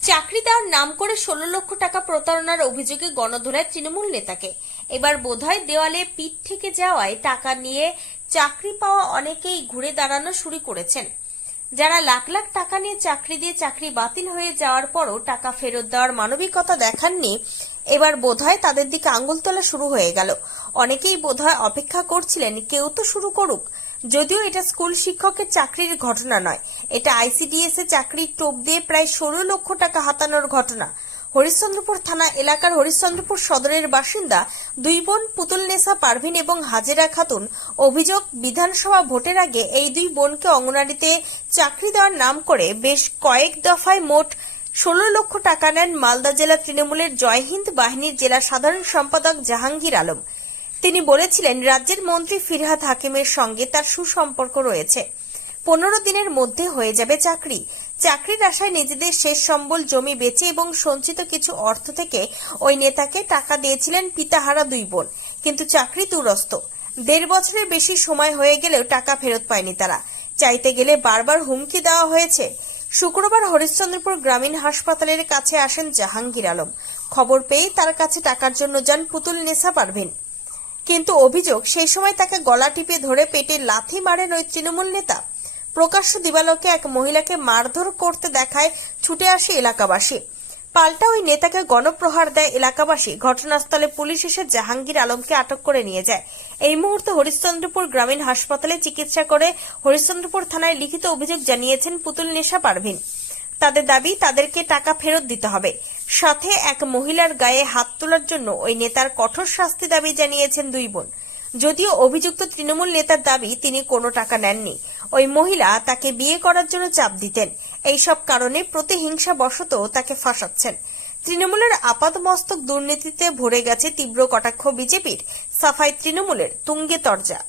চাকরি দেওয়ার নাম করে ষোলো লক্ষ টাকা প্রতারণার অভিযোগে গণধোলায় তৃণমূল নেতাকে। এবার বোধহয় দেওয়ালে পিঠ থেকে যাওয়ায় টাকা নিয়ে চাকরি পাওয়া অনেকেই ঘুরে দাঁড়ানো শুরু করেছেন। যারা লাখ লাখ টাকা নিয়ে চাকরি দিয়ে চাকরি বাতিল হয়ে যাওয়ার পরও টাকা ফেরত দেওয়ার মানবিকতা দেখাননি, এবার বোধহয় তাদের দিকে আঙুল তোলা শুরু হয়ে গেল। অনেকেই বোধহয় অপেক্ষা করছিলেন, কেউ তো শুরু করুক। যদিও এটা স্কুল শিক্ষকের চাকরির ঘটনা নয়। এটা আইসিডিএস এ চাকরির টোপ দিয়ে প্রায় ষোলো লক্ষ টাকা হাতানোর ঘটনা। হরিশ্চন্দ্রপুর থানা এলাকার হরিশ্চন্দ্রপুর সদরের বাসিন্দা দুই বোন পুতুল নেসা পারভিন এবং হাজেরা খাতুন অভিযোগ বিধানসভা ভোটের আগে এই দুই বোনকে অঙ্গনারীতে চাকরি দেওয়ার নাম করে বেশ কয়েক দফায় মোট ষোলো লক্ষ টাকা নেন মালদা জেলা তৃণমূলের জয়হিন্দ বাহিনীর জেলা সাধারণ সম্পাদক জাহাঙ্গীর আলম। তিনি বলেছিলেন, রাজ্যের মন্ত্রী ফিরহাদ হাকিমের সঙ্গে তার সুসম্পর্ক রয়েছে। পনেরো দিনের মধ্যে হয়ে যাবে চাকরি। চাকরির আশায় নিজেদের শেষ সম্বল জমি বেচে এবং সঞ্চিত কিছু অর্থ থেকে ওই নেতাকে টাকা দিয়েছিলেন পিতাহারা দুই বোন। কিন্তু চাকরি দুরস্ত। দেড় বছরের বেশি সময় হয়ে গেলেও টাকা ফেরত পায়নি তারা। চাইতে গেলে বারবার হুমকি দেওয়া হয়েছে। শুক্রবার হরিশ্চন্দ্রপুর গ্রামীণ হাসপাতালের কাছে আসেন জাহাঙ্গীর আলম। খবর পেয়ে তার কাছে টাকার জন্য যান পুতুল নেশা পারবেন কিন্তু অভিযোগ, সেই সময় তাকে গলা টিপে ধরে পেটে লাথি মারেন ওই তৃণমূল নেতা। প্রকাশ্য দিবালোকে এক মহিলাকে মারধর করতে দেখায় ছুটে আসে এলাকাবাসী। পাল্টা ওই নেতাকে গণপ্রহার দেয় এলাকাবাসী। ঘটনাস্থলে পুলিশ এসে জাহাঙ্গীর আলমকে আটক করে নিয়ে যায়। এই মুহূর্তে হরিশ্চন্দ্রপুর গ্রামীণ হাসপাতালে চিকিৎসা করে হরিশ্চন্দ্রপুর থানায় লিখিত অভিযোগ জানিয়েছেন পুতুল নেশা পারভিন। তাদের দাবি, তাদেরকে টাকা ফেরত দিতে হবে। সাথে এক মহিলার গায়ে হাত তোলার জন্য ওই নেতার কঠোর শাস্তি দাবি জানিয়েছেন দুই বোন। যদিও অভিযুক্ত তৃণমূল নেতার দাবি তিনি কোনো টাকা নেননি। ওই মহিলা তাকে বিয়ে করার জন্য চাপ দিতেন। এইসব কারণে প্রতিহিংসা বশত তাকে ফাঁসাচ্ছেন। তৃণমূলের আপাতমস্তক দুর্নীতিতে ভরে গেছে তীব্র কটাক্ষ বিজেপির, সাফাই তৃণমূলের তুঙ্গে তরজা।